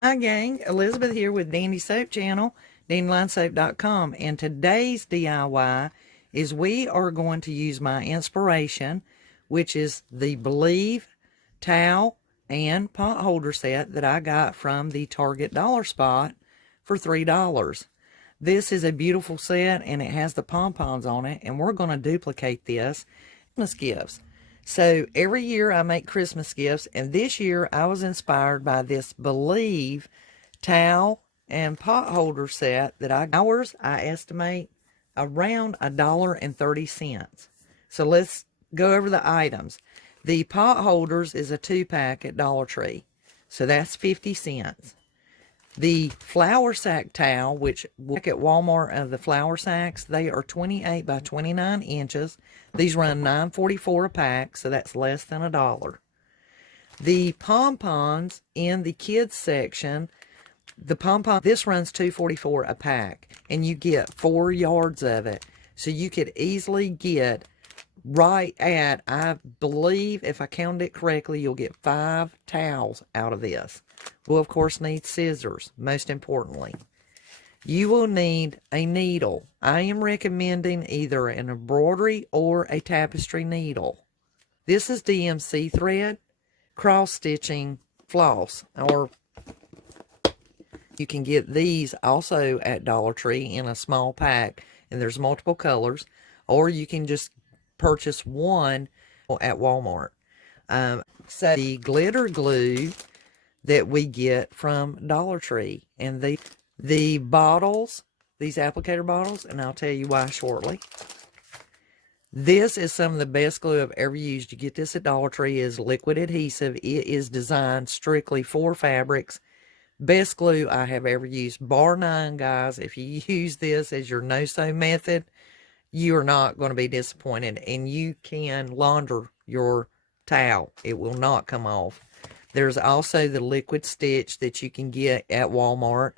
Hi gang, Elizabeth here with Dandysoap Channel, DandylineSoap.com, and today's DIY is we are going to use my inspiration, which is the Believe towel and pot holder set that I got from the Target Dollar Spot for $3. This is a beautiful set and it has the pom-poms on it, and we're going to duplicate this Christmas gifts. So every year I make Christmas gifts, and this year I was inspired by this Believe towel and pot holder set that I estimate around $1.30. So let's go over the items. The pot holders is a 2-pack at Dollar Tree, so that's 50 cents. The flour sack towel, which look at Walmart of the flour sacks, they are 28 by 29 inches. These run $9.44 a pack, so that's less than $1. The pom-poms in the kids section, the pom-pom, this runs $2.44 a pack, and you get 4 yards of it. So you could easily get right at, I believe, if I counted it correctly, you'll get 5 towels out of this. We'll, of course, need scissors, most importantly. You will need a needle. I am recommending either an embroidery or a tapestry needle. This is DMC thread, cross-stitching floss, or you can get these also at Dollar Tree in a small pack, and there's multiple colors, or you can just purchase one at Walmart. So the glitter glue that we get from Dollar Tree, and the bottles, these applicator bottles, and I'll tell you why shortly. This is some of the best glue I've ever used. You get this at Dollar Tree, is liquid adhesive. It is designed strictly for fabrics. Best glue I have ever used, bar none, guys. If you use this as your no-sew method, you are not going to be disappointed, and you can launder your towel. It will not come off. There's also the liquid stitch that you can get at Walmart.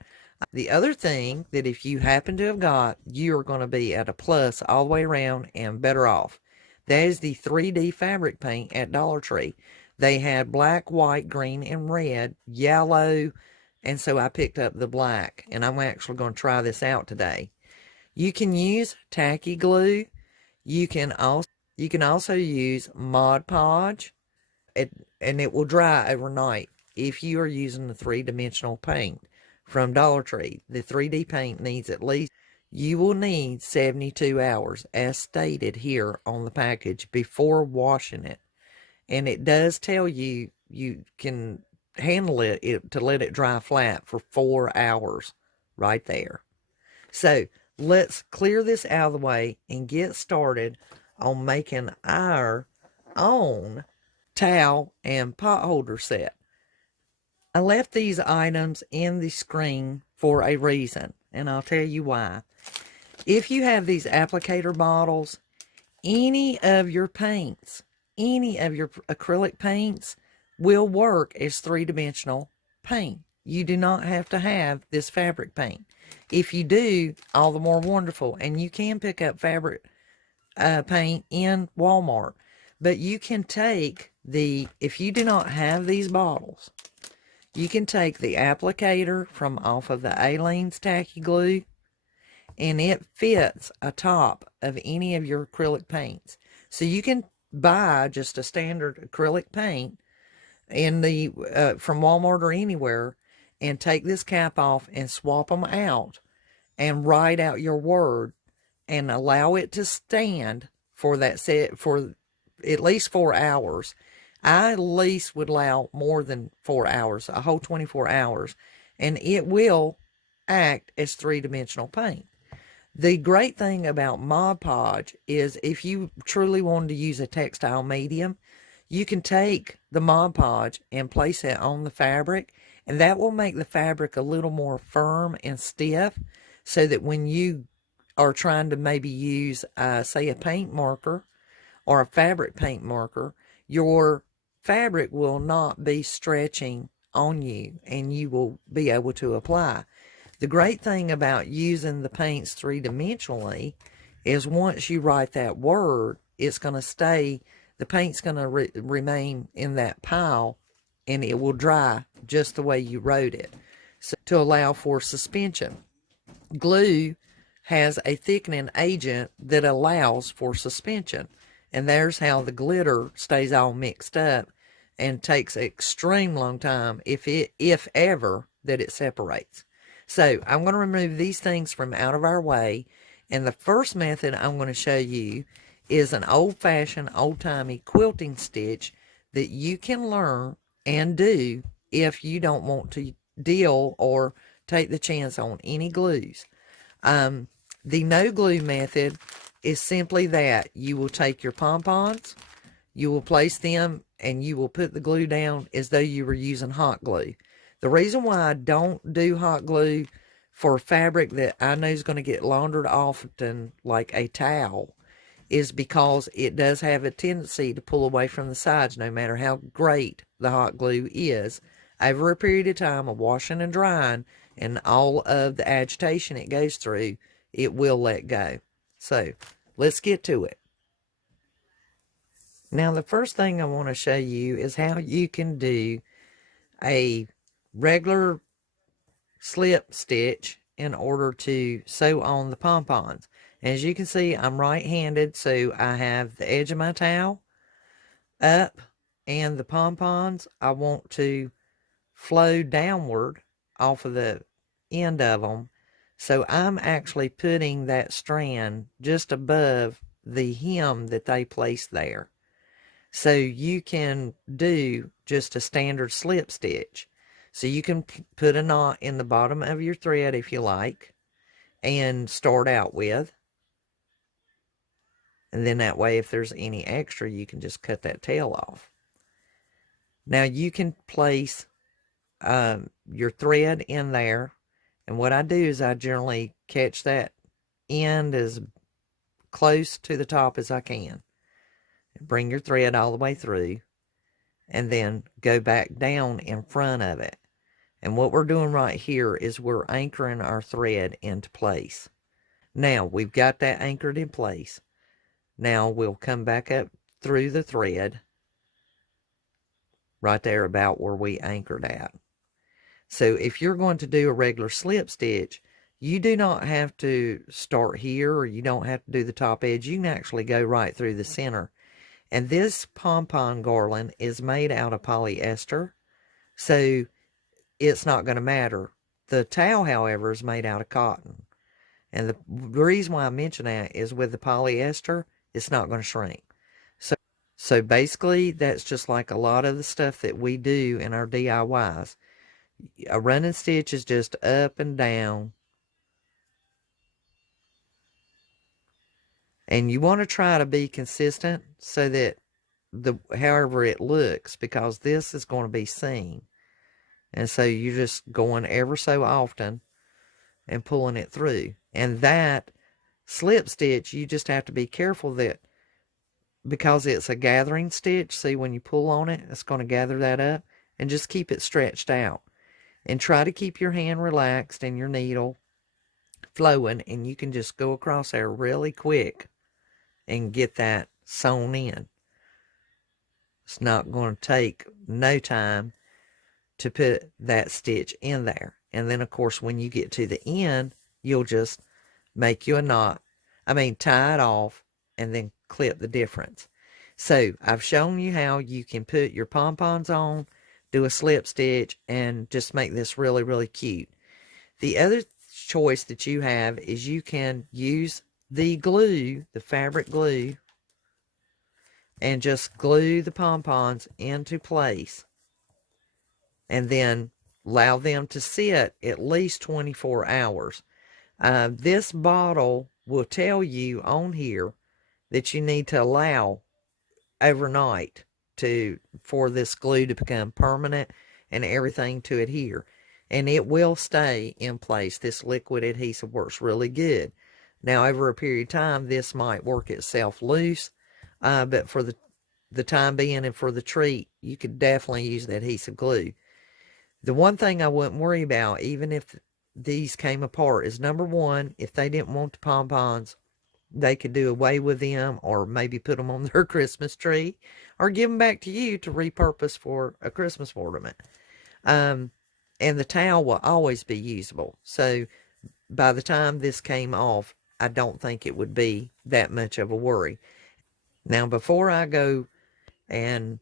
The other thing that if you happen to have got, you're going to be at a plus all the way around and better off. That is the 3D fabric paint at Dollar Tree. They had black, white, green, and red, yellow, and so I picked up the black, and I'm actually going to try this out today. You can use tacky glue. You can also use Mod Podge, and it will dry overnight if you are using the 3-dimensional paint from Dollar Tree. The 3D paint needs at least, you will need 72 hours, as stated here on the package, before washing it. And it does tell you you can handle it to let it dry flat for 4 hours right there. So let's clear this out of the way and get started on making our own towel and pot holder set. I left these items in the screen for a reason, and I'll tell you why. If you have these applicator bottles, any of your paints, any of your acrylic paints will work as 3-dimensional paint. You do not have to have this fabric paint. If you do, all the more wonderful, and you can pick up fabric paint in Walmart. But you can take if you do not have these bottles, you can take the applicator from off of the Aleene's tacky glue, and it fits atop of any of your acrylic paints. So you can buy just a standard acrylic paint in from Walmart or anywhere, and take this cap off and swap them out and write out your word and allow it to stand for that set for at least 4 hours. I at least would allow more than 4 hours, a whole 24 hours, and it will act as 3-dimensional paint. The great thing about Mod Podge is if you truly wanted to use a textile medium, you can take the Mod Podge and place it on the fabric, and that will make the fabric a little more firm and stiff, so that when you are trying to maybe use, say, a paint marker or a fabric paint marker, your fabric will not be stretching on you, and you will be able to apply. The great thing about using the paints 3-dimensionally is once you write that word, it's going to stay, the paint's going to remain in that pile, and it will dry just the way you wrote it. to allow for suspension. Glue has a thickening agent that allows for suspension. And there's how the glitter stays all mixed up and takes an extreme long time, if ever, that it separates. So I'm going to remove these things from out of our way. And the first method I'm going to show you is an old-fashioned, old-timey quilting stitch that you can learn and do if you don't want to deal or take the chance on any glues. The no glue method is simply that. You will take your pompons, you will place them, and you will put the glue down as though you were using hot glue. The reason why I don't do hot glue for fabric that I know is going to get laundered often, like a towel, is because it does have a tendency to pull away from the sides no matter how great the hot glue is. Over a period of time of washing and drying and all of the agitation it goes through, it will let go. So, let's get to it. Now, the first thing I want to show you is how you can do a regular slip stitch in order to sew on the pompons. As you can see, I'm right-handed, so I have the edge of my towel up, and the pompons I want to flow downward off of the end of them. So I'm actually putting that strand just above the hem that they placed there. So you can do just a standard slip stitch. So you can put a knot in the bottom of your thread if you like, and start out with. And then that way, if there's any extra, you can just cut that tail off. Now you can place your thread in there. And what I do is I generally catch that end as close to the top as I can. Bring your thread all the way through. And then go back down in front of it. And what we're doing right here is we're anchoring our thread into place. Now, we've got that anchored in place. Now, we'll come back up through the thread. Right there about where we anchored at. So, if you're going to do a regular slip stitch, you do not have to start here, or you don't have to do the top edge. You can actually go right through the center. And this pompon garland is made out of polyester, so it's not going to matter. The towel, however, is made out of cotton. And the reason why I mention that is with the polyester, it's not going to shrink. So basically, that's just like a lot of the stuff that we do in our DIYs. A running stitch is just up and down. And you want to try to be consistent so that however it looks, because this is going to be seen. And so you're just going ever so often and pulling it through. And that slip stitch, you just have to be careful that, because it's a gathering stitch, see when you pull on it, it's going to gather that up, and just keep it stretched out. And try to keep your hand relaxed and your needle flowing, and you can just go across there really quick and get that sewn in. It's not going to take no time to put that stitch in there. And then, of course, when you get to the end, you'll just make you a knot. Tie it off and then clip the difference. So, I've shown you how you can put your pompons on, do a slip stitch, and just make this really, really cute. The other choice that you have is you can use the glue, the fabric glue, and just glue the pompons into place. And then allow them to sit at least 24 hours. This bottle will tell you on here that you need to allow overnight for this glue to become permanent and everything to adhere. And it will stay in place. This liquid adhesive works really good. Now, over a period of time, this might work itself loose. But for the time being and for the treat, you could definitely use the adhesive glue. The one thing I wouldn't worry about, even if these came apart, is number one, if they didn't want the pompons, they could do away with them, or maybe put them on their Christmas tree, or give them back to you to repurpose for a Christmas ornament. and the towel will always be usable. So by the time this came off, I don't think it would be that much of a worry. Now, before I go and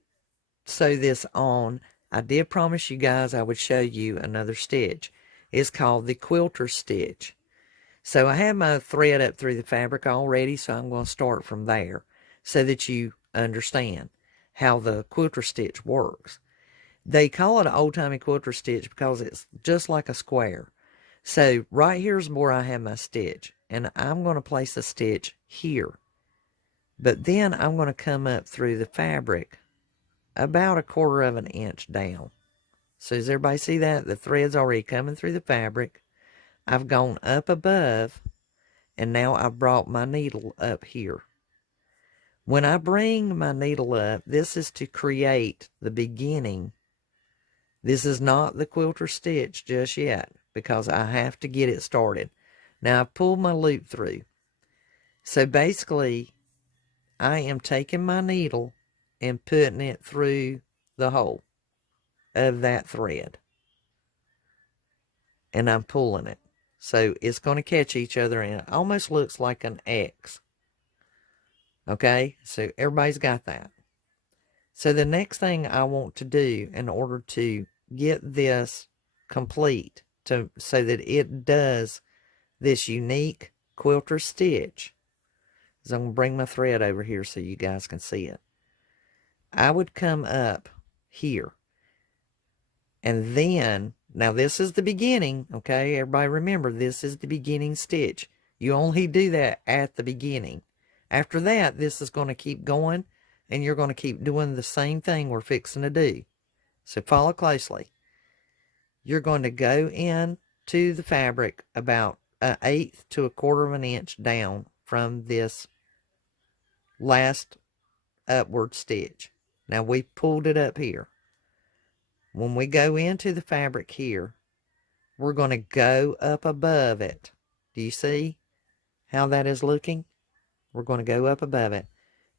sew this on, I did promise you guys I would show you another stitch. It's called the quilter stitch. So I have my thread up through the fabric already, so I'm going to start from there so that you understand how the quilter stitch works. They call it an old-timey quilter stitch because it's just like a square. So right here's where I have my stitch, and I'm going to place a stitch here. But then I'm going to come up through the fabric about 1/4 of an inch down. So does everybody see that? The thread's already coming through the fabric. I've gone up above, and now I've brought my needle up here. When I bring my needle up, this is to create the beginning. This is not the quilter stitch just yet, because I have to get it started. Now I've pulled my loop through. So basically, I am taking my needle and putting it through the hole of that thread. And I'm pulling it. So it's going to catch each other, and it almost looks like an X. Okay, so everybody's got that. So the next thing I want to do in order to get this complete, so that it does this unique quilter stitch, is I'm going to bring my thread over here so you guys can see it. I would come up here, and then, now this is the beginning, okay? Everybody remember, this is the beginning stitch. You only do that at the beginning. After that, this is going to keep going, and you're going to keep doing the same thing we're fixing to do. So follow closely. You're going to go in to the fabric about 1/8 to 1/4 of an inch down from this last upward stitch. Now we pulled it up here. When we go into the fabric here, we're going to go up above it. Do you see how that is looking? We're going to go up above it.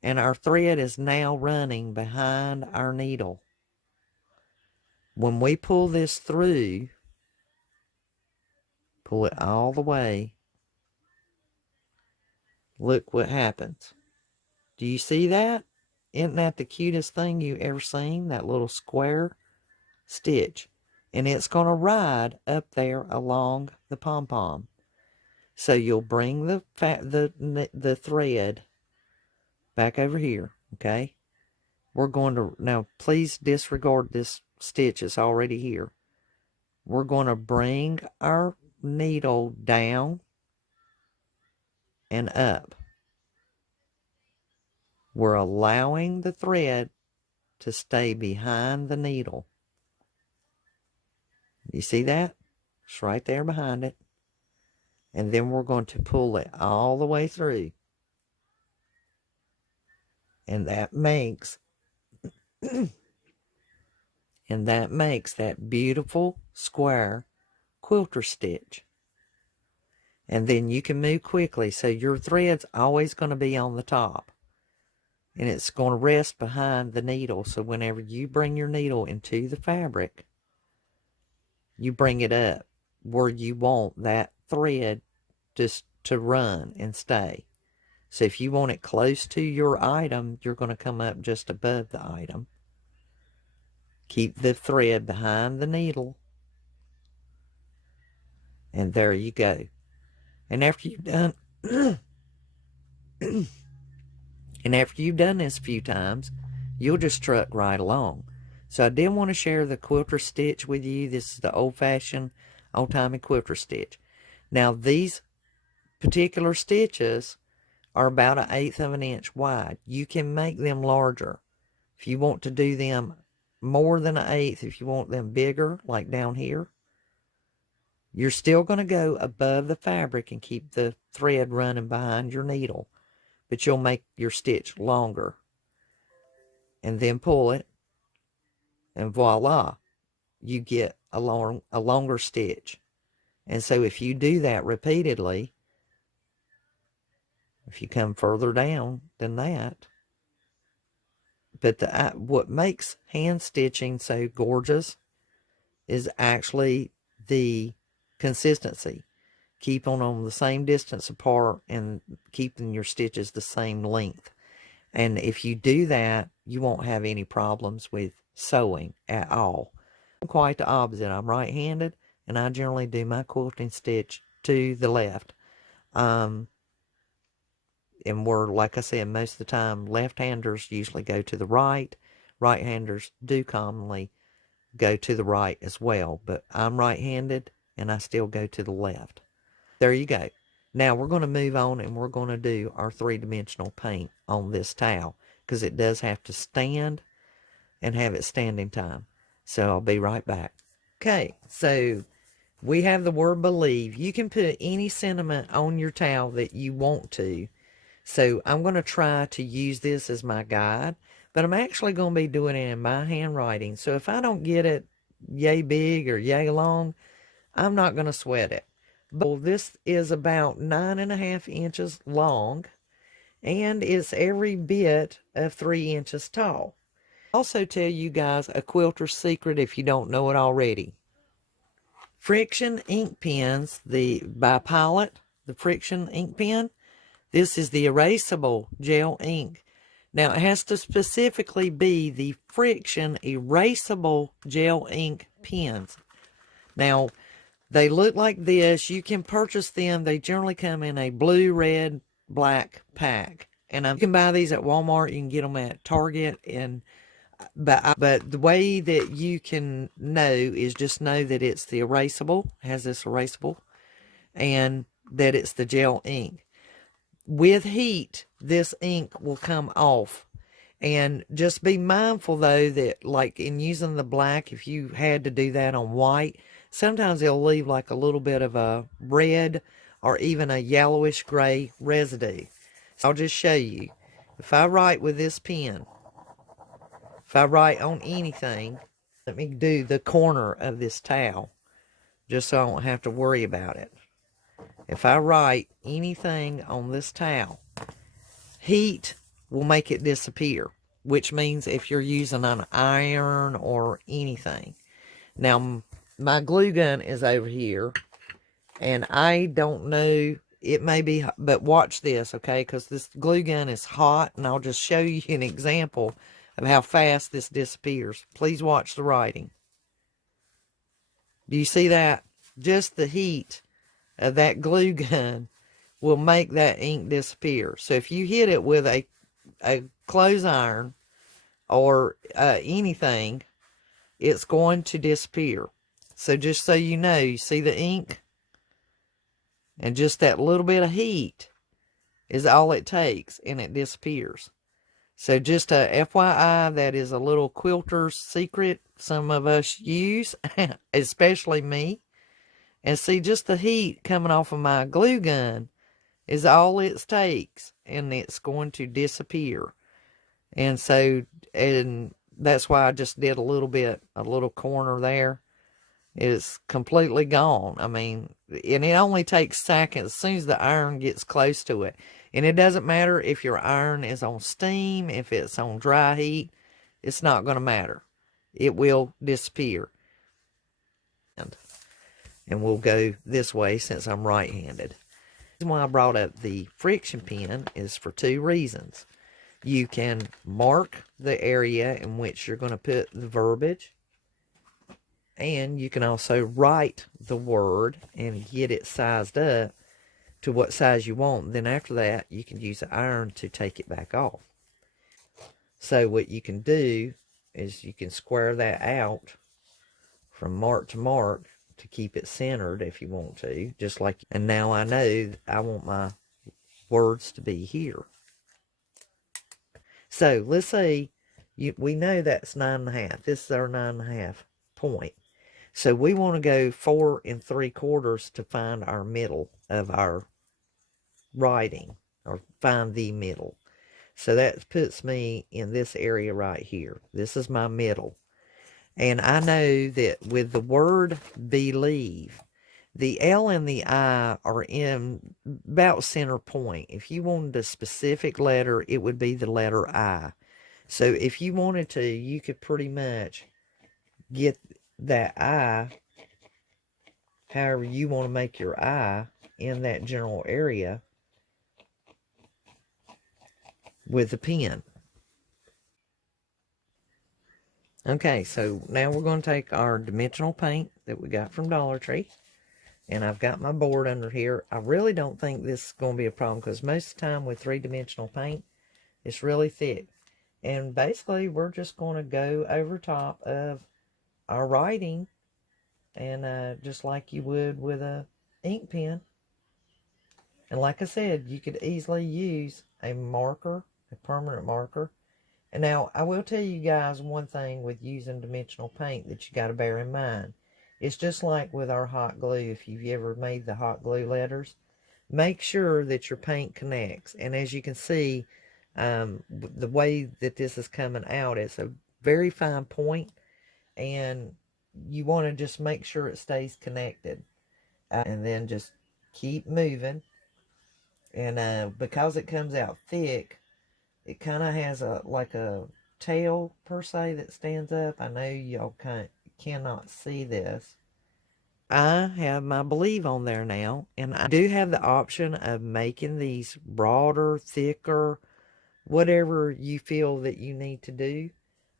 And our thread is now running behind our needle. When we pull this through, pull it all the way, look what happens. Do you see that? Isn't that the cutest thing you ever seen? That little square stitch. And it's going to ride up there along the pom-pom. So you'll bring the thread back over here, okay? We're going to, now please disregard this stitch that's already here. We're going to bring our needle down and up. We're allowing the thread to stay behind the needle. You see that? It's right there behind it. And then we're going to pull it all the way through. And that makes that beautiful square quilter stitch. And then you can move quickly, so your thread's always going to be on the top. And it's going to rest behind the needle, so whenever you bring your needle into the fabric, you bring it up where you want that thread just to run and stay. So if you want it close to your item, you're going to come up just above the item. Keep the thread behind the needle. And there you go. And after you've done this a few times, you'll just truck right along. So I did want to share the quilter stitch with you. This is the old-fashioned, old-timey quilter stitch. Now these particular stitches are about 1/8 of an inch wide. You can make them larger. If you want to do them more than 1/8, if you want them bigger, like down here, you're still going to go above the fabric and keep the thread running behind your needle, but you'll make your stitch longer. And then pull it, and voila, you get a longer stitch. And so if you do that repeatedly, if you come further down than that, but what makes hand stitching so gorgeous is actually the consistency. Keep on the same distance apart and keeping your stitches the same length. And if you do that, you won't have any problems with sewing at all. I'm quite the opposite. I'm right-handed, and I generally do my quilting stitch to the left. And we're, like I said, most of the time, left-handers usually go to the right. Right-handers do commonly go to the right as well. But I'm right-handed, and I still go to the left. There you go. Now we're going to move on, and we're going to do our three-dimensional paint on this towel, because it does have to stand and have its standing time. So I'll be right back. Okay, so we have the word believe. You can put any sentiment on your towel that you want to. So I'm going to try to use this as my guide, but I'm actually going to be doing it in my handwriting. So if I don't get it yay big or yay long, I'm not going to sweat it. But this is about 9.5 inches long, and it's every bit of 3 inches tall. I'll also tell you guys a quilter's secret if you don't know it already. Friction ink pens, by Pilot, the Friction ink pen. This is the erasable gel ink. Now, it has to specifically be the Friction erasable gel ink pens. Now, they look like this. You can purchase them. They generally come in a blue, red, black pack. And you can buy these at Walmart. You can get them at Target. But the way that you can know is just know that it's the erasable, has this erasable, and that it's the gel ink. With heat, this ink will come off. And just be mindful, though, that like in using the black, if you had to do that on white, sometimes it'll leave like a little bit of a red or even a yellowish gray residue. So I'll just show you. If I write with this pen, if I write on anything, let me do the corner of this towel, just so I don't have to worry about it. If I write anything on this towel, heat will make it disappear, which means if you're using an iron or anything. Now, my glue gun is over here, and I don't know, it may be, but watch this, okay, because this glue gun is hot, and I'll just show you an example of how fast this disappears. Please watch the writing. Do you see that? Just the heat of that glue gun will make that ink disappear. So if you hit it with a clothes iron or anything, it's going to disappear. So just so you know, you see the ink? And just that little bit of heat is all it takes, and it disappears. So just a FYI, that is a little quilter's secret some of us use, especially me. And see, just the heat coming off of my glue gun is all it takes, and it's going to disappear. And so, and that's why I just did a little corner there. It's completely gone. I mean, and it only takes seconds as soon as the iron gets close to it. And it doesn't matter if your iron is on steam, if it's on dry heat, it's not going to matter. It will disappear. And we'll go this way since I'm right-handed. The reason why I brought up the friction pen is for two reasons. You can mark the area in which you're going to put the verbiage, and you can also write the word and get it sized up to what size you want. Then after that, you can use the iron to take it back off. So what you can do is you can square that out from mark to mark to keep it centered if you want to, just like, and now I know I want my words to be here. So let's say we know that's 9.5. This is our 9.5 point. So we want to go 4 3/4 to find our middle of our writing, or find the middle. So that puts me in this area right here. This is my middle. And I know that with the word believe, the L and the I are in about center point. If you wanted a specific letter, it would be the letter I. So if you wanted to, you could pretty much get that eye, however you want to make your eye in that general area with the pen. Okay, so now we're going to take our dimensional paint that we got from Dollar Tree. And I've got my board under here. I really don't think this is going to be a problem because most of the time with three-dimensional paint, it's really thick. And basically, we're just going to go over top of our writing, and just like you would with a ink pen. And like I said, you could easily use a marker, a permanent marker. And now, I will tell you guys one thing with using dimensional paint that you got to bear in mind. It's just like with our hot glue. If you've ever made the hot glue letters, make sure that your paint connects. And as you can see, the way that this is coming out, it's a very fine point, and you want to just make sure it stays connected. And then just keep moving. And because it comes out thick, it kind of has like a tail per se that stands up. I know y'all cannot see this. I have my Believe on there now, and I do have the option of making these broader, thicker, whatever you feel that you need to do.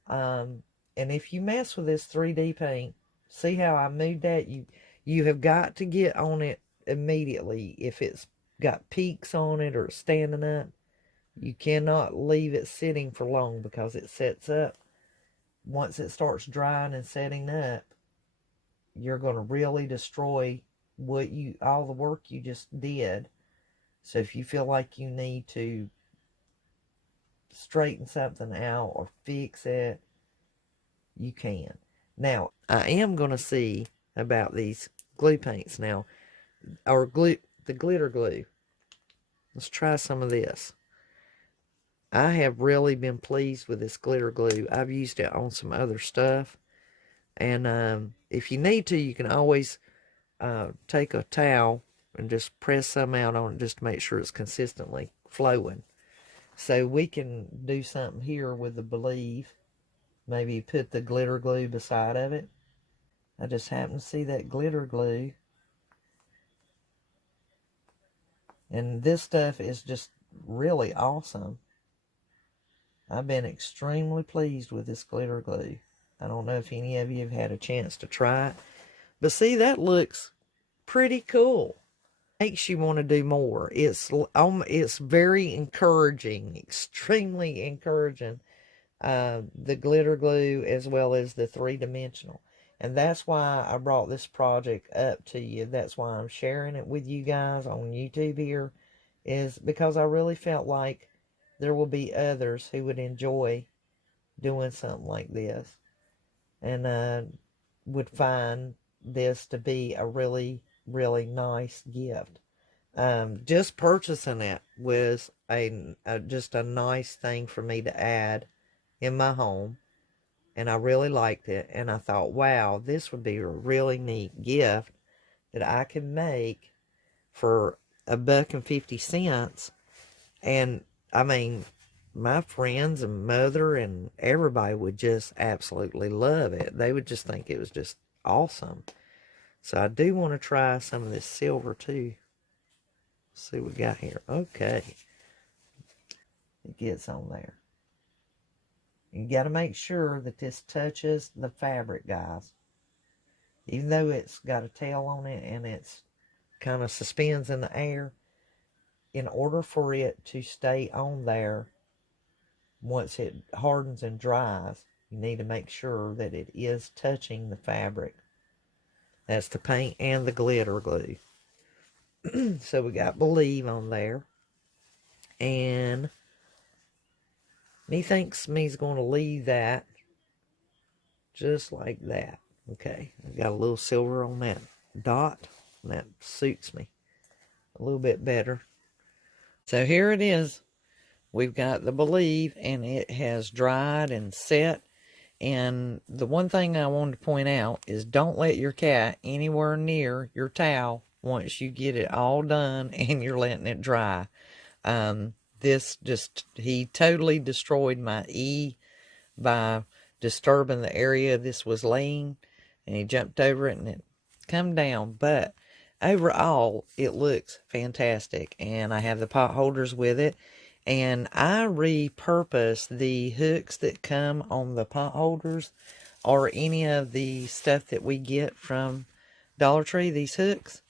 And if you mess with this 3D paint, see how I moved that? You have got to get on it immediately. If it's got peaks on it or standing up, you cannot leave it sitting for long because it sets up. Once it starts drying and setting up, you're going to really destroy all the work you just did. So if you feel like you need to straighten something out or fix it, you can. Now, I am going to see about these glue paints now, or the glitter glue. Let's try some of this. I have really been pleased with this glitter glue. I've used it on some other stuff. And if you need to, you can always take a towel and just press some out on it just to make sure it's consistently flowing. So we can do something here with the Believe. Maybe put the glitter glue beside of it. I just happen to see that glitter glue. And this stuff is just really awesome. I've been extremely pleased with this glitter glue. I don't know if any of you have had a chance to try it. But see, that looks pretty cool. Makes you want to do more. It's very encouraging, extremely encouraging. The glitter glue as well as the three-dimensional. And that's why I brought this project up to you. That's why I'm sharing it with you guys on YouTube here, is because I really felt like there will be others who would enjoy doing something like this, and would find this to be a really, really nice gift. Just purchasing it was just a nice thing for me to add in my home, and I really liked it, and I thought, wow, this would be a really neat gift that I could make for $1.50. And I mean, my friends and mother and everybody would just absolutely love it. They would just think it was just awesome. So I do want to try some of this silver too. Let's see what we got here. Okay. It gets on there. You got to make sure that this touches the fabric, guys. Even though it's got a tail on it and it's kind of suspends in the air, in order for it to stay on there, once it hardens and dries, you need to make sure that it is touching the fabric. That's the paint and the glitter glue. So we got Believe on there. And me thinks me's going to leave that just like that. Okay, I got a little silver on that dot, and that suits me a little bit better. So here it is. We've got the Believe, and it has dried and set. And the one thing I wanted to point out is don't let your cat anywhere near your towel once you get it all done and you're letting it dry. He totally destroyed my E by disturbing the area this was laying. and he jumped over it and it come down. But overall, it looks fantastic, and I have the pot holders with it, and I repurpose the hooks that come on the pot holders or any of the stuff that we get from Dollar Tree, these hooks.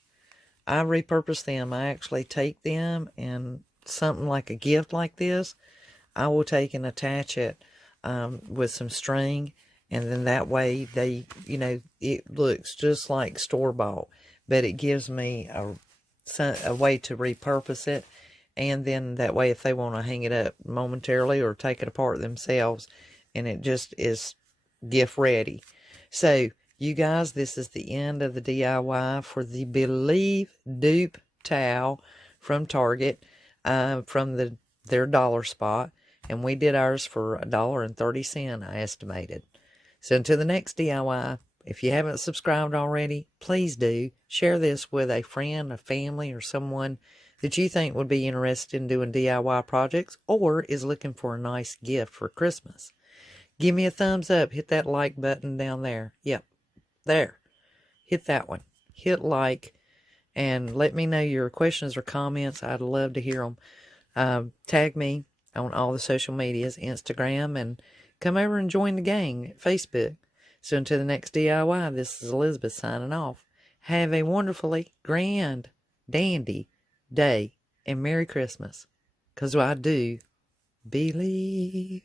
I repurpose them. I actually take them, and something like a gift like this, I will take and attach it with some string, and then that way they, it looks just like store-bought, but it gives me a way to repurpose it, and then that way if they want to hang it up momentarily or take it apart themselves, and it just is gift ready. So you guys, this is the end of the DIY for the Believe Dupe towel from Target, from their dollar spot. And we did ours for $1.30, I estimated. So until the next DIY, if you haven't subscribed already, please do. Share this with a friend, a family, or someone that you think would be interested in doing DIY projects or is looking for a nice gift for Christmas. Give me a thumbs up. Hit that like button down there. Yep, there. Hit that one. Hit like, and let me know your questions or comments. I'd love to hear them. Tag me on all the social medias, Instagram, and come over and join the gang at Facebook. So until the next DIY, this is Elizabeth signing off. Have a wonderfully grand, dandy day, and Merry Christmas. 'Cause I do believe.